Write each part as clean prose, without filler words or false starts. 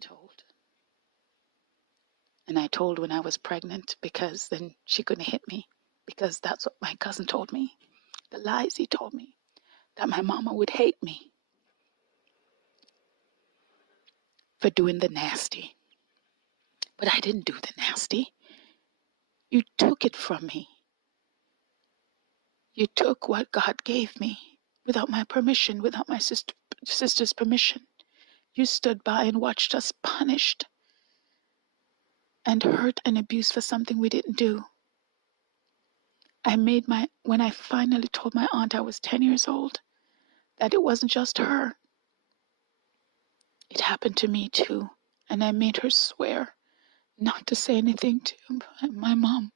told. And I told when I was pregnant because then she couldn't hit me, because that's what my cousin told me. The lies he told me, that my mama would hate me for doing the nasty. But I didn't do the nasty. You took it from me. You took what God gave me without my permission, without my sister's permission. You stood by and watched us punished and hurt and abused for something we didn't do. When I finally told my aunt I was 10 years old, that it wasn't just her. It happened to me too. And I made her swear not to say anything to my mom.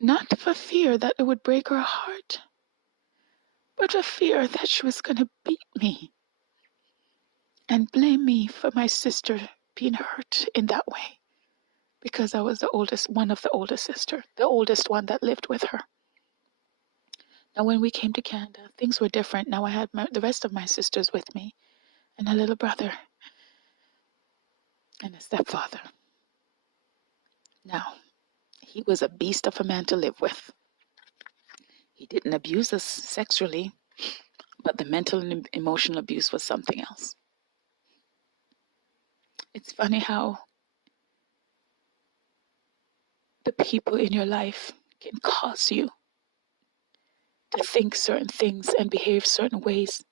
Not for fear that it would break her heart, but for fear that she was going to beat me and blame me for my sister being hurt in that way, because I was the oldest, one of the oldest sister, the oldest one that lived with her. Now, when we came to Canada, things were different. Now I had the rest of my sisters with me, and a little brother, and a stepfather. Now, he was a beast of a man to live with. He didn't abuse us sexually, but the mental and emotional abuse was something else. It's funny how the people in your life can cause you to think certain things and behave certain ways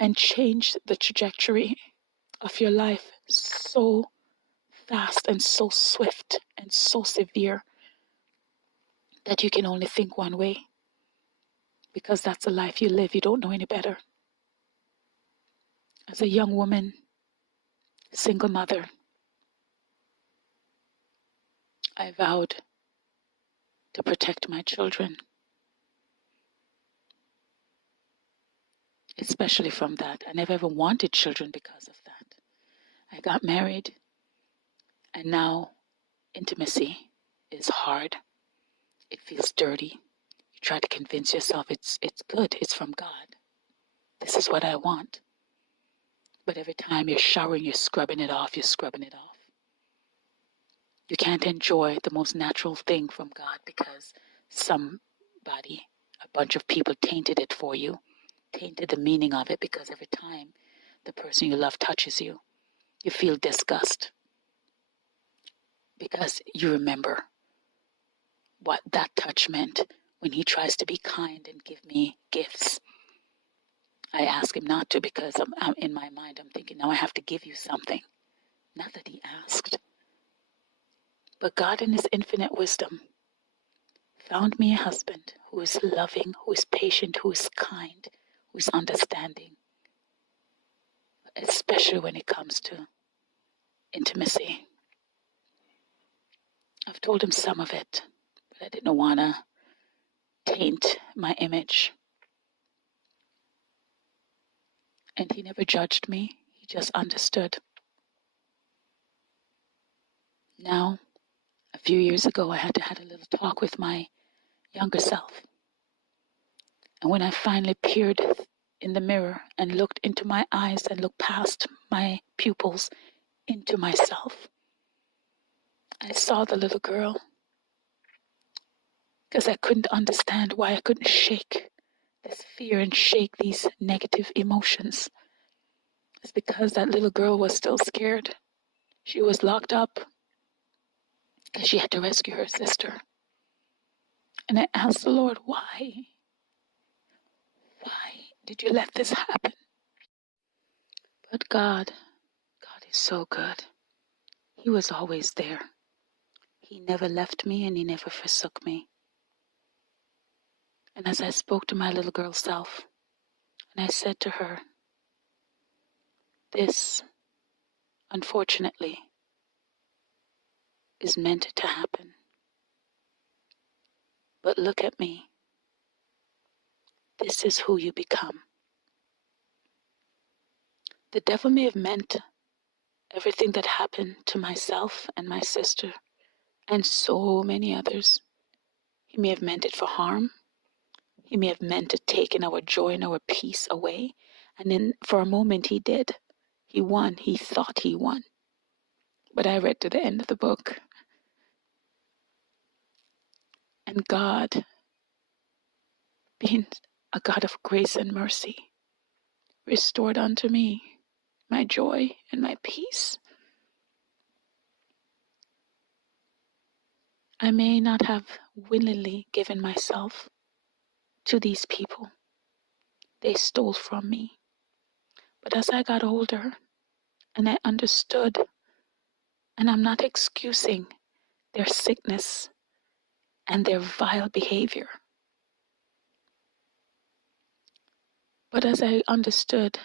and change the trajectory of your life so fast and so swift and so severe that you can only think one way, because that's the life you live. You don't know any better. As a young woman, single mother, I vowed to protect my children, especially from that. I never ever wanted children because of that. I got married, and now intimacy is hard. It feels dirty. You try to convince yourself it's good, it's from God. This is what I want. But every time you're showering, you're scrubbing it off, You can't enjoy the most natural thing from God because somebody, a bunch of people tainted it for you, tainted the meaning of it, because every time the person you love touches you, you feel disgust because you remember what that touch meant when he tries to be kind and give me gifts. I ask him not to, because I'm in my mind, I'm thinking, now I have to give you something. Not that he asked. But God in his infinite wisdom found me a husband who is loving, who is patient, who is kind, who is understanding, especially when it comes to intimacy. I've told him some of it, but I didn't want to taint my image. And he never judged me. He just understood. Now, a few years ago, I had to have a little talk with my younger self. And when I finally peered in the mirror and looked into my eyes and looked past my pupils into myself, I saw the little girl, because I couldn't understand why I couldn't shake this fear and shake these negative emotions. It's because that little girl was still scared. She was locked up because she had to rescue her sister. And I asked the Lord, why? Why did you let this happen? But God is so good. He was always there. He never left me and he never forsook me. And as I spoke to my little girl self, and I said to her, this, unfortunately, is meant to happen. But look at me. This is who you become. The devil may have meant everything that happened to myself and my sister and so many others. He may have meant it for harm. He may have meant to take our joy and our peace away. And then for a moment he did. He won. He thought he won. But I read to the end of the book. And God, being a God of grace and mercy, restored unto me my joy and my peace. I may not have willingly given myself to these people. They stole from me. But as I got older and I understood, and I'm not excusing their sickness and their vile behavior, but as I understood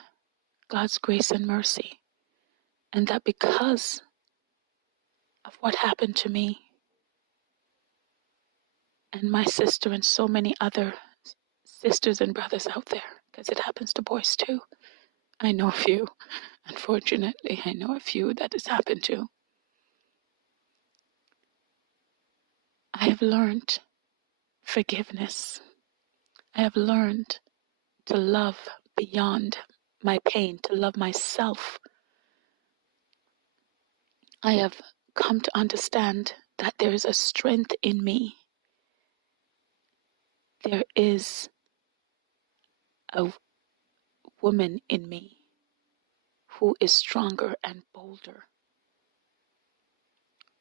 God's grace and mercy, and that because of what happened to me and my sister and so many other sisters and brothers out there, because it happens to boys too. I know a few. Unfortunately, I know a few that has happened to. I have learned forgiveness. I have learned to love beyond my pain, to love myself. I have come to understand that there is a strength in me. There is a woman in me who is stronger and bolder,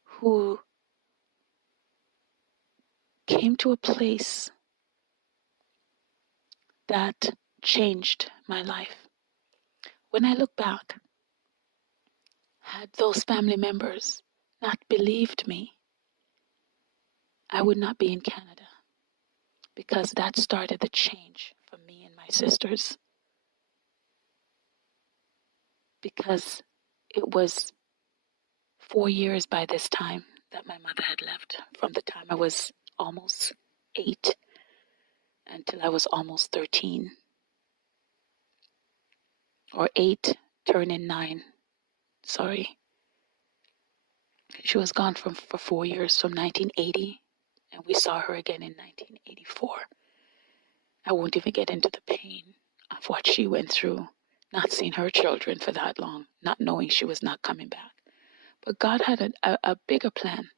who came to a place that changed my life. When I look back, had those family members not believed me, I would not be in Canada, because that started the change for me and my sisters. Because it was 4 years by this time that my mother had left, from the time I was almost 8 until I was almost 13. Or 8, turning 9. Sorry. She was gone for 4 years, from 1980, and we saw her again in 1984. I won't even get into the pain of what she went through, not seeing her children for that long, not knowing she was not coming back. But God had a bigger plan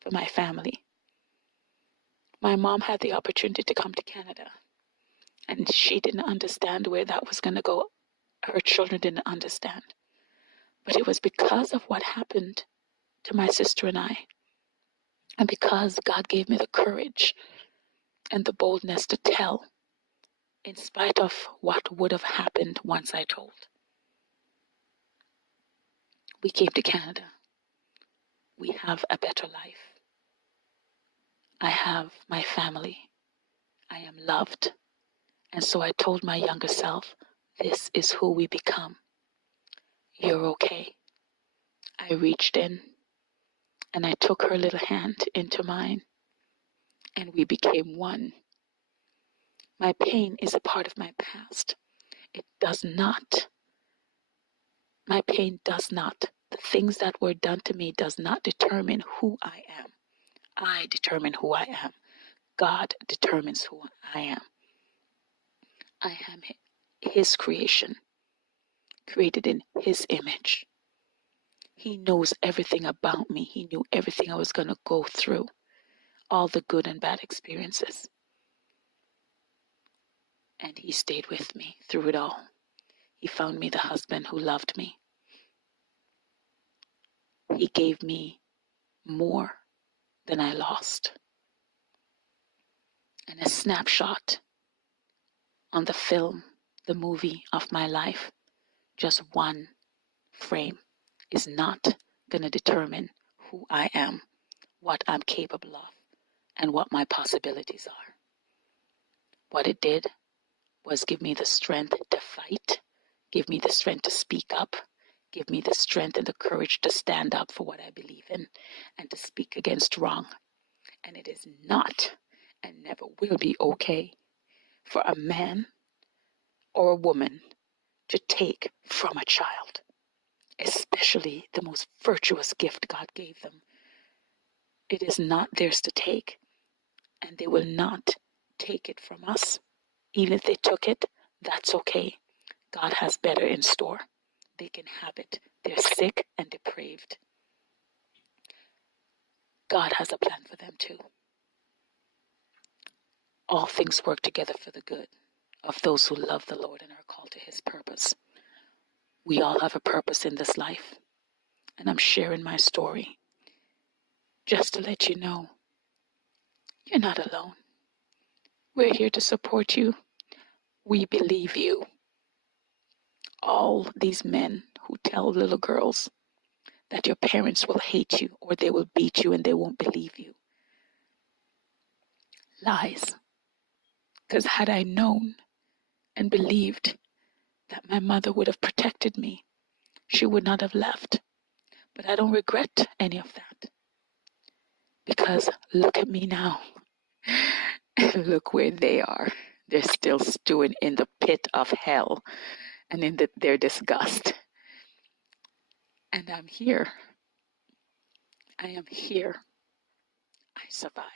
for my family. My mom had the opportunity to come to Canada, and she didn't understand where that was going to go. Her children didn't understand. But it was because of what happened to my sister and I, and because God gave me the courage and the boldness to tell, in spite of what would have happened once I told. We came to Canada. We have a better life. I have my family. I am loved. And so I told my younger self, this is who we become. You're okay. I reached in and I took her little hand into mine, and we became one. My pain is a part of my past. It does not. My pain does not. The things that were done to me does not determine who I am. I determine who I am. God determines who I am. I am His creation, created in His image. He knows everything about me. He knew everything I was going to go through, all the good and bad experiences. And He stayed with me through it all. He found me the husband who loved me. He gave me more than I lost. And a snapshot on the film, the movie of my life, just one frame, is not going to determine who I am, what I'm capable of, and what my possibilities are. What it did was give me the strength to fight, give me the strength to speak up, give me the strength and the courage to stand up for what I believe in and to speak against wrong. And it is not and never will be okay for a man or a woman to take from a child, especially the most virtuous gift God gave them. It is not theirs to take, and they will not take it from us. Even if they took it, that's okay. God has better in store. they can have it. They're sick and depraved. God has a plan for them too. All things work together for the good of those who love the Lord and are called to his purpose. We all have a purpose in this life, and I'm sharing my story just to let you know you're not alone. We're here to support you. We believe you. All these men who tell little girls that your parents will hate you or they will beat you and they won't believe you. Lies. Because had I known and believed that my mother would have protected me, she would not have left. But I don't regret any of that. Because look at me now. Look where they are. They're still stewing in the pit of hell and in their disgust. And I'm here. I am here. I survived.